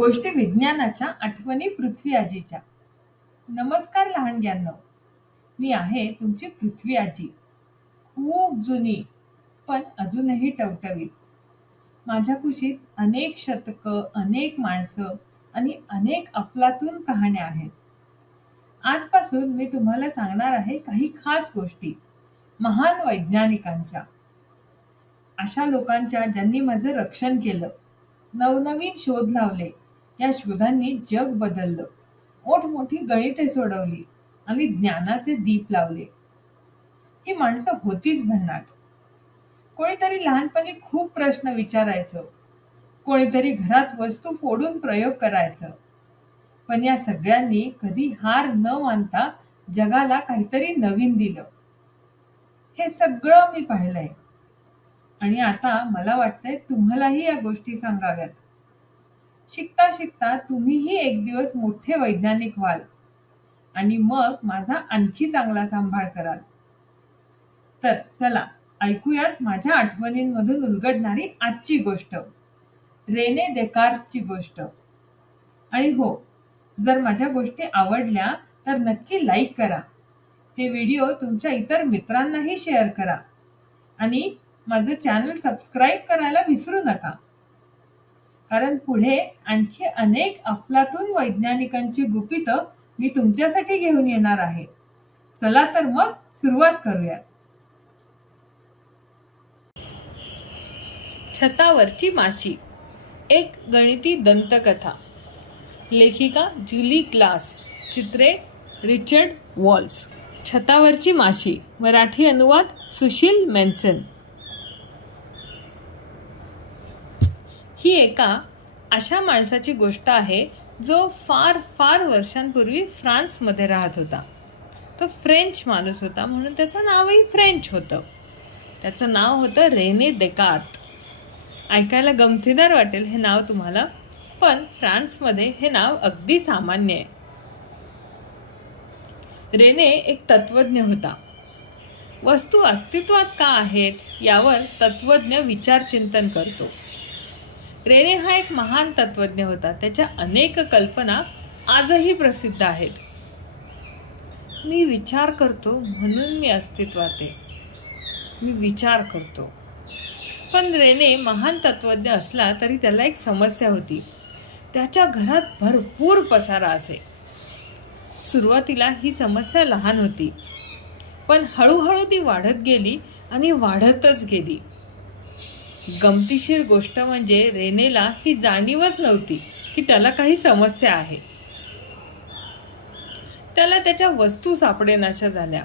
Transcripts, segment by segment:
गोष्टी विज्ञानाच्या आठवणी पृथ्वी आजीच्या. नमस्कार लहानग्यांनो, मी आहे तुमची पृथ्वी आजी. खूप जुनी पण अजूनही टवटवीत. माझ्या कुशीत अनेक शतकं, अनेक माणसं आणि अनेक अफलातून कहाण्या आहेत. आजपासून मी तुम्हाला सांगणार आहे काही खास गोष्टी महान वैज्ञानिकांच्या, अशा लोकांच्या ज्यांनी माझं रक्षण केलं, नवनवीन शोध लावले. या शोधांनी जग बदललं, मोठमोठी गणिते सोडवली आणि ज्ञानाचे दीप लावले. ही माणसं होतीच भन्नाट. कोणीतरी लहानपणी खूप प्रश्न विचारायचं, कोणीतरी घरात वस्तू फोडून प्रयोग करायचं, पण या सगळ्यांनी कधी हार न मानता जगाला काहीतरी नवीन दिलं. हे सगळं मी पाहिलंय आणि आता मला वाटतंय तुम्हालाही या गोष्टी सांगाव्यात. शिकता शिकता तुम्हीही एक दिवस मोठे वैज्ञानिक व्हाल आणि मग माझा आणखी चांगला सांभाळ कराल. तर चला ऐकूयात माझ्या आठवणींमधून उलगडणारी आजची गोष्ट, रेने देकार्तची गोष्ट. आणि हो, जर माझ्या गोष्टी आवडल्या तर नक्की लाईक करा. हे व्हिडिओ तुमच्या इतर मित्रांनाही शेअर करा आणि माझं चॅनल सबस्क्राईब करायला विसरू नका, कारण पुढे आणखी अनेक अफलातून वैज्ञानिकांची गुपितं मी तुमच्यासाठी घेऊन येणार आहे. चला तर मग सुरुवात करूया. छतावरची माशी, एक गणिती दंतकथा. लेखिका जुली ग्लास, चित्रे रिचर्ड वॉल्स. छतावरची माशी, मराठी अनुवाद सुशील मेन्सन. ही एका अशा माणसाची गोष्ट आहे जो फार फार वर्षांपूर्वी फ्रान्समध्ये राहत होता. तो फ्रेंच माणूस होता, म्हणून त्याचं नावही फ्रेंच होतं. त्याचं नाव होतं रेने देकार्त. ऐकायला गमतीदार वाटेल हे नाव तुम्हाला, पण फ्रान्समध्ये हे नाव अगदी सामान्य आहे. रेने एक तत्वज्ञ होता. वस्तू अस्तित्वात का आहेत यावर तत्वज्ञ विचारचिंतन करतो. रेने हा एक महान तत्वज्ञ होता. त्याच्या अनेक कल्पना आजही प्रसिद्ध आहेत. मी विचार करतो म्हणून मी अस्तित्वात आहे. मी विचार करतो. पण रेने महान तत्वज्ञ असला तरी त्याला एक समस्या होती. त्याच्या घरात भरपूर पसारा असे. सुरुवातीला ही समस्या लहान होती, पण हळूहळू ती वाढत गेली आणि वाढतच गेली. गमतीशीर गोष्ट म्हणजे रेनेला ही जाणीवच नव्हती की त्याला काही समस्या आहे. त्याला त्याच्या वस्तू सापडेनाशा झाल्या.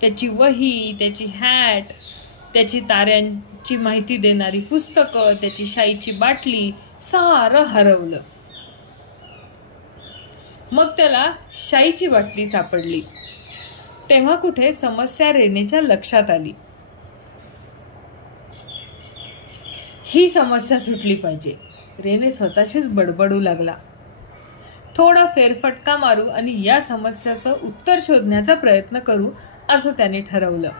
त्याची वही, त्याची हॅट, त्याची ताऱ्यांची माहिती देणारी पुस्तकं, त्याची शाईची बाटली, सारं हरवलं. मग त्याला शाईची बाटली सापडली. तेव्हा कुठे समस्या रेनेच्या लक्षात आली. ही समस्या सुटली पाहिजे. रेने स्वतःशीच बडबडू लागला. थोडा फेरफटका मारू आणि या समस्याचं उत्तर शोधण्याचा प्रयत्न करू असं त्याने ठरवलं.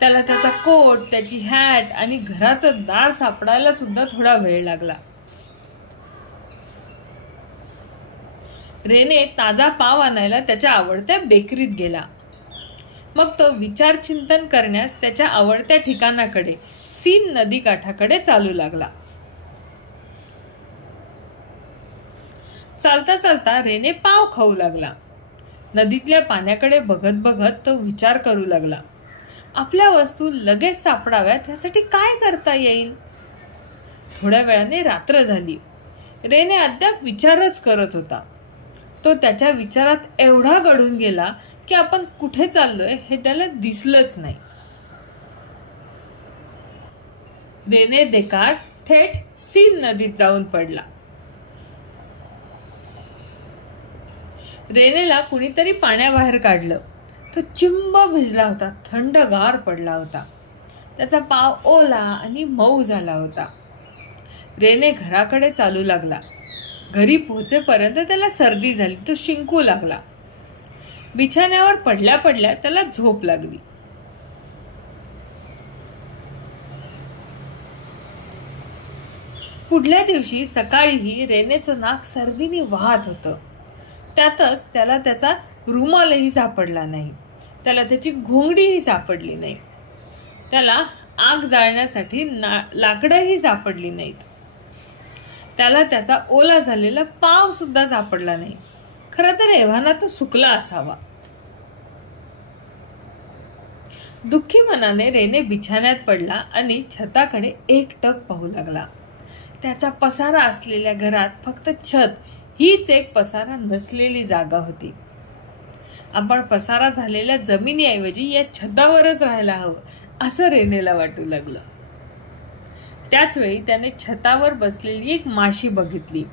त्याला त्याचा कोट, त्याची हॅट आणि घराचं दार सापडायला सुद्धा थोडा वेळ लागला. रेने ताजा पाव आणायला त्याच्या आवडत्या बेकरीत गेला. मग तो विचारचिंतन करण्यास त्याच्या आवडत्या ठिकाणाकडे, सीन नदी काठाकडे चालू लागला. चालता चालता रेने पाव खाऊ लागला. नदीतल्या पाण्याकडे बघत बघत तो विचार करू लागला. आपल्या वस्तू लगेच सापडाव्यात यासाठी काय करता येईल. थोड्या वेळाने रात्र झाली. रेने अद्याप विचारच करत होता. तो त्याच्या विचारात एवढा गढून गेला की आपण कुठे चाललोय हे त्याला दिसलंच नाही. रेने देकार्त थेट सीन नदीत जाऊन पडला. रेनेला कुणीतरी पाण्याबाहेर काढलं. तो चिंब भिजला होता, थंडगार पडला होता. त्याचा पाव ओला आणि मऊ झाला होता. रेने घराकडे चालू लागला. घरी पोहोचेपर्यंत त्याला सर्दी झाली. तो शिंकू लागला. बिछाण्यावर पडल्या पडल्या त्याला झोप लागली. पुढल्या दिवशी सकाळीही रेनेचं नाक सर्दीने वाहत होतं. त्यातच त्याला त्याचा रुमालही सापडला नाही. त्याला त्याची घोंगडीही सापडली नाही. त्याला आग जाळण्यासाठी लाकडंही सापडली नाहीत. त्याला त्याचा ओला झालेला पाव सुद्धा सापडला नाही. खरं तर एव्हाना तो सुकला असावा. दुःखी मनाने रेने बिछाण्यात पडला आणि छताकडे एकटक पाहू लागला. त्याचा पसारा असलेल्या घरात फक्त छत हीच एक पसारा नसलेली जागा होती. आपण पसारा झालेल्या जमिनीऐवजी या छतावरच राहायला हवं असं रेनेला वाटू लागलं. त्याच वेळी त्याने छतावर बसलेली एक माशी बघितली.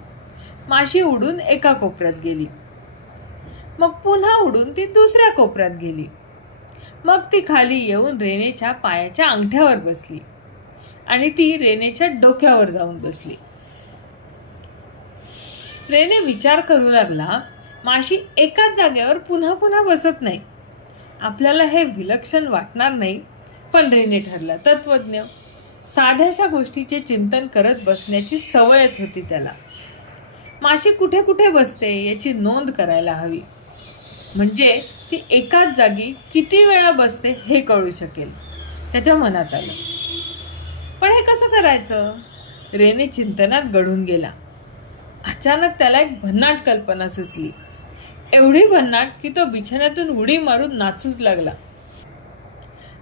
माशी उडून एका कोपऱ्यात गेली. मग पुन्हा उडून ती दुसऱ्या कोपऱ्यात गेली. मग ती खाली येऊन रेनेच्या पायाच्या अंगठ्यावर बसली आणि ती रेनेच्या डोक्यावर जाऊन बसली. रेने विचार करू लागला, माशी एकाच जागेवर पुन्हा पुन्हा बसत नाही. आपल्याला हे विलक्षण वाटणार नाही, पण रेने ठरला तत्वज्ञ. साध्याशा गोष्टीचे चिंतन करत बसण्याची सवयच होती त्याला. माशी कुठे कुठे बसते याची नोंद करायला हवी, म्हणजे ती एकाच जागी किती वेळा बसते हे कळू शकेल. त्याच्या मनात आलं. पण हे कसं करायचं? रेने चिंतनात गढून गेला. अचानक त्याला एक भन्नाट कल्पना सुचली. एवढी भन्नाट की तो बिछाण्यातून उडी मारून नाचूच लागला.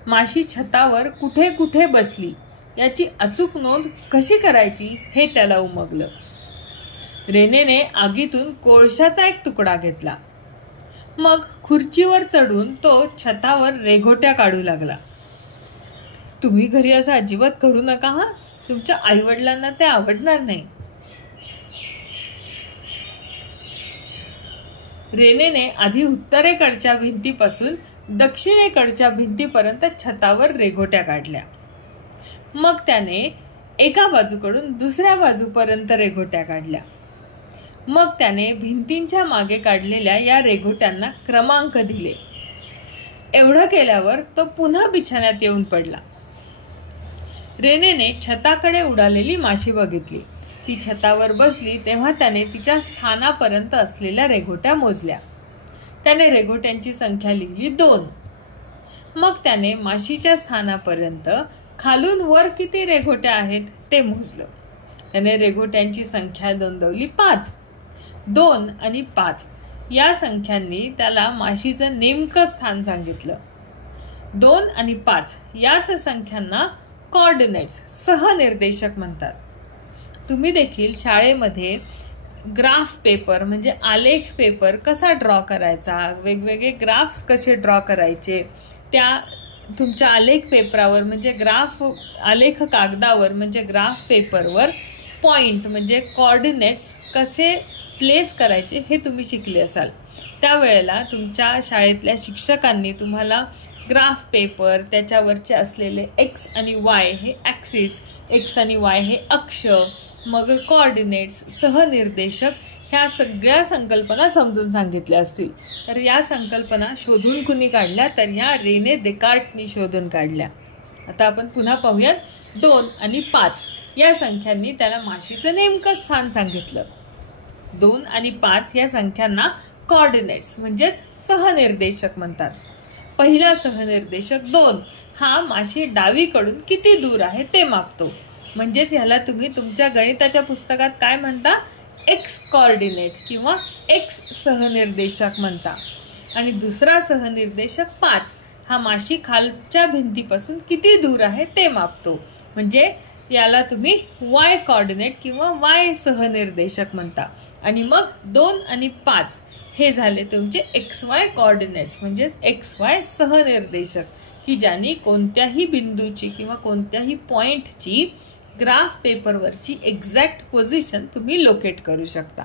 माशी छतावर कुठे कुठे बसली याची अचूक नोंद कशी करायची हे त्याला उमगलं. रेनेने आगीतून कोळशाचा एक तुकडा घेतला. मग खुर्चीवर चढून तो छतावर रेघोट्या काढू लागला. तुम्ही घरी असं अजिबात करू नका हा. तुमच्या आईवडिलांना ते आवडणार नाही. रेनेने आधी उत्तरेकडच्या भिंतीपासून दक्षिणेकडच्या भिंतीपर्यंत छतावर रेघोट्या काढल्या. मग त्याने एका बाजूकडून दुसऱ्या बाजूपर्यंत रेघोट्या काढल्या. मग त्याने भिंतींच्या मागे काढलेल्या या रेघोट्यांना क्रमांक दिले. एवढं केल्यावर तो पुन्हा बिछाण्यात येऊन पडला. रेनेने छताकडे उडालेली माशी बघितली. ती छतावर बसली तेव्हा त्याने तिच्या स्थानापर्यंत असलेल्या रेघोट्या मोजल्या. त्याने रेघोट्यांची संख्या लिहिली 2. मग त्याने माशीच्या स्थानापर्यंत खालून वर किती रेघोट्या आहेत ते मोजलं. त्याने रेघोट्यांची संख्या नोंदवली 5. 2 आणि 5 या संख्यांनी त्याला माशीचं नेमकं स्थान सांगितलं. 2 आणि 5 याच संख्यांना कॉर्डिनेट्स सहनिर्देशक म्हणतात. तुम्ही देखील शाळेमध्ये ग्राफ पेपर म्हणजे आलेख पेपर कसा ड्रॉ करायचा, वेगवेगळे ग्राफ्स कसे ड्रॉ करायचे, त्या तुमच्या आलेख पेपरावर म्हणजे आलेख कागदावर म्हणजे ग्राफ पेपरवर पॉइंट म्हणजे कॉर्डिनेट्स कसे प्लेस करायचे हे तुम्ही शिकले असाल. त्यावेळेला तुमच्या शाळेतल्या शिक्षकांनी तुम्हाला ग्राफ पेपर, त्याच्यावरचे असलेले एक्स आणि वाय हे ॲक्सिस, एक्स आणि वाय हे अक्ष, मग कॉर्डिनेट्स, सहनिर्देशक ह्या सगळ्या संकल्पना समजून सांगितल्या असतील. तर या संकल्पना शोधून कुणी काढल्या? तर या रेने देकार्टनी शोधून काढल्या. आता आपण पुन्हा पाहूयात. 2 आणि 5 या संख्यांनी त्याला माशीचं नेमकं स्थान सांगितलं. 2 आणि 5 या संख्यांना कॉर्डिनेट्स म्हणजेच सहनिर्देशक म्हणतात. पहिला सहनिर्देशक 2 हा माशी डावीकडून किती दूर आहे ते मापतो. म्हणजेच ह्याला तुम्ही तुमच्या गणिताच्या पुस्तकात काय म्हणता? एक्स कॉर्डिनेट किंवा एक्स सहनिर्देशक म्हणता. आणि दुसरा सहनिर्देशक 5 हा माशी खालच्या भिंतीपासून किती दूर आहे ते मापतो. म्हणजे याला तुम्ही वाय कॉर्डिनेट किंवा वाय सहनिर्देशक म्हणता. आणि मग 2 आणि 5 हे झाले तुमचे एक्स वाय कॉर्डिनेट्स म्हणजेच एक्स वाय सहनिर्देशक, की ज्यांनी कोणत्याही बिंदूची किंवा कोणत्याही पॉइंटची ग्राफ पेपरवरची एक्झॅक्ट पोझिशन तुम्ही लोकेट करू शकता.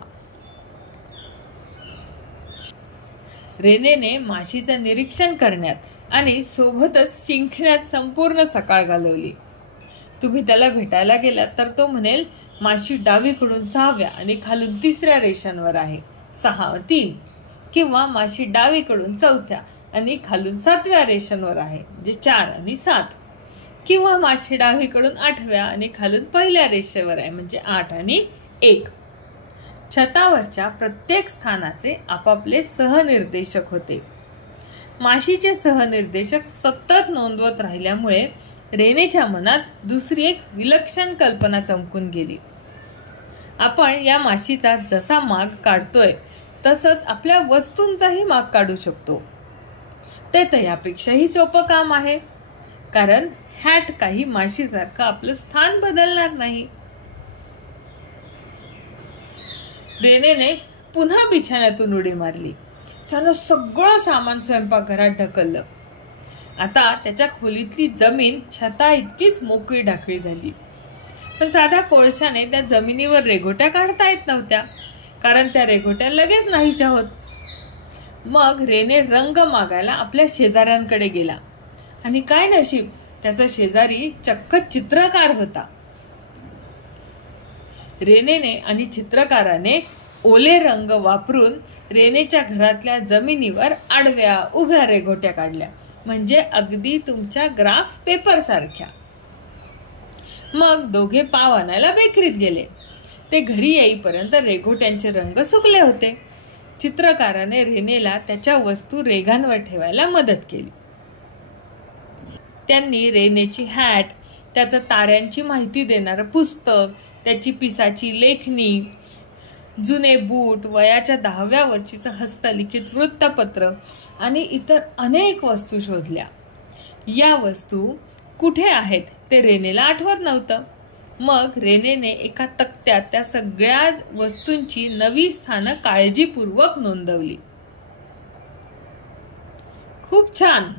रेनेने माशीचं निरीक्षण करण्यात आणि सोबतच शिंकण्यात संपूर्ण सकाळ घालवली. तुम्ही त्याला भेटायला गेलात तर तो म्हणेल माशी डावीकडून 6व्या आणि खालून 3ऱ्या रेषांवर आहे 6 3, किंवा माशी डावीकडून 4थ्या आणि खालून 7व्या रेषांवर आहे म्हणजे 4 आणि 7, किंवा माशी डावीकडून 8व्या आणि खालून पहिल्या रेषेवर आहे, म्हणजे 8 आणि 1. छतावरच्या प्रत्येक स्थानाचे आपापले सहनिर्देशक होते. माशीचे सहनिर्देशक सतत नोंदवत राहिल्यामुळे रेनेच्या मनात दुसरी एक विलक्षण कल्पना चमकून गेली. आपण या माशीचा जसा माग काढतोय तसंच आपल्या वस्तूंचाही माग काढू शकतो. ते तर यापेक्षाही सोपं काम आहे, कारण हॅट काही माशीसारखं आपलं स्थान बदलणार नाही. रेनेने पुन्हा बिछाण्यातून उडी मारली. त्यानं सगळं सामान स्वयंपाकघरात ढकललं. आता त्याच्या खोलीतली जमीन छता इतकीच मोकळी ढाकळी झाली. पण साध्या कोळशाने त्या जमिनीवर रेघोट्या काढता येत नव्हत्या, कारण त्या रेघोट्या लगेच नाहीशा होत. मग रेने रंग मागायला आपल्या शेजाऱ्यांकडे गेला, आणि काय नशीब, त्याचा शेजारी चक्क चित्रकार होता. रेनेने आणि चित्रकाराने ओले रंग वापरून रेनेच्या घरातल्या जमिनीवर आडव्या उभ्या रेघोट्या काढल्या, म्हणजे अगदी तुमच्या ग्राफ पेपर सारख्या. मग दोघे पाव आणायला बेकरीत गेले. ते घरी येईपर्यंत रेघोट्यांचे रंग सुकले होते. चित्रकाराने रेनेला त्याच्या वस्तू रेघांवर ठेवायला मदत केली. त्यांनी रेनेची हॅट, त्याचं ताऱ्यांची माहिती देणारं पुस्तक, त्याची पिसाची लेखणी, जुने बूट, वयाच्या 10व्या वर्षीचं हस्तलिखित वृत्तपत्र आणि इतर अनेक वस्तू शोधल्या. या वस्तू कुठे आहेत ते रेनेला आठवत नव्हतं. मग रेनेने एका तक्त्यात त्या सगळ्या वस्तूंची नवी स्थानं काळजीपूर्वक नोंदवली. खूप छान.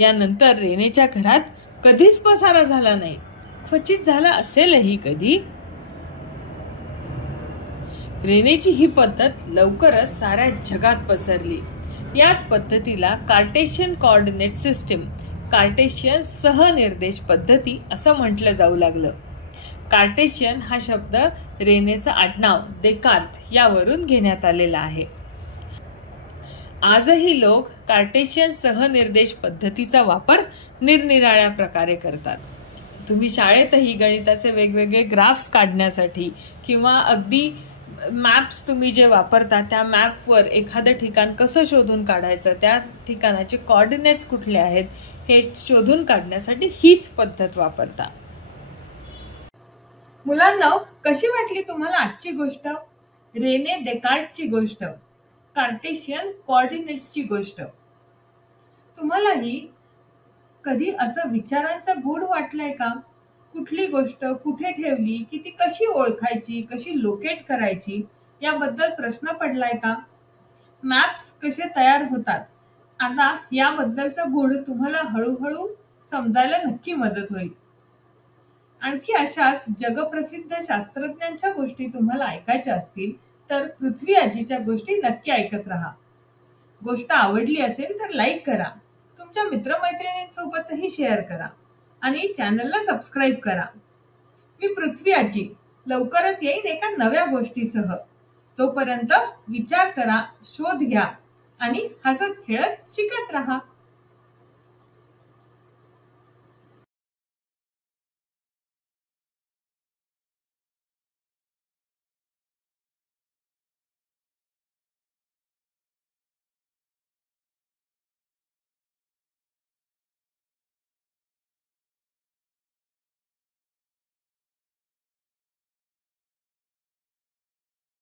यानंतर रेनेच्या घरात कधीच पसारा झाला नाही. क्वचित झाला असेलही कधी. रेनेची ही पद्धत लवकरच साऱ्या जगात पसरली. याच पद्धतीला कार्टेशियन कोऑर्डिनेट सिस्टीम, कार्टेशियन सहनिर्देश पद्धती असं म्हटलं जाऊ लागलं. कार्टेशियन हा शब्द रेनेचं आडनाव देकार्त यावरून घेण्यात आलेला आहे. आजही लोक कार्टेशियन सहनिर्देश पद्धतीचा वापर निरनिराळ्या प्रकारे करतात. तुम्ही शाळेतही गणिताचे वेगवेगळे ग्राफ्स काढण्यासाठी किंवा अगदी मॅप्स तुम्ही जे वापरता त्या मॅपवर एखादं ठिकाण कसं शोधून काढायचं, त्या ठिकाणाचे कोऑर्डिनेट्स कुठले आहेत हे शोधून काढण्यासाठी हीच पद्धत वापरता. मुलांनो, कशी वाटली तुम्हाला आजची गोष्ट? रेने देकार्तची गोष्ट, कार्टेशियन कोऑर्डिनेट्सची गोष्ट. तुम्हालाही कधी असं विचारांचं गूढ वाटलंय का? कुठली गोष्ट कुठे ठेवली की ती कशी ओळखायची, कशी लोकेट करायची याबद्दल प्रश्न पडलाय का? मॅप्स कसे तयार होतात, आता याबद्दलचं गूढ तुम्हाला हळूहळू समजायला नक्की मदत होईल. आणखी अशाच जगप्रसिद्ध शास्त्रज्ञांच्या गोष्टी तुम्हाला ऐकायच्या असतील तर पृथ्वी आजीच्या गोष्टी नक्की ऐकत राहा. गोष्ट आवडली असेल तर लाईक करा, तुमच्या मित्रमैत्रिणींसोबतही शेअर करा आणि चॅनलला सबस्क्राईब करा. मी पृथ्वी आजी लवकरच येईन एका नव्या गोष्टीसह. तोपर्यंत विचार करा, शोध घ्या आणि हसत खेळत शिकत राहा.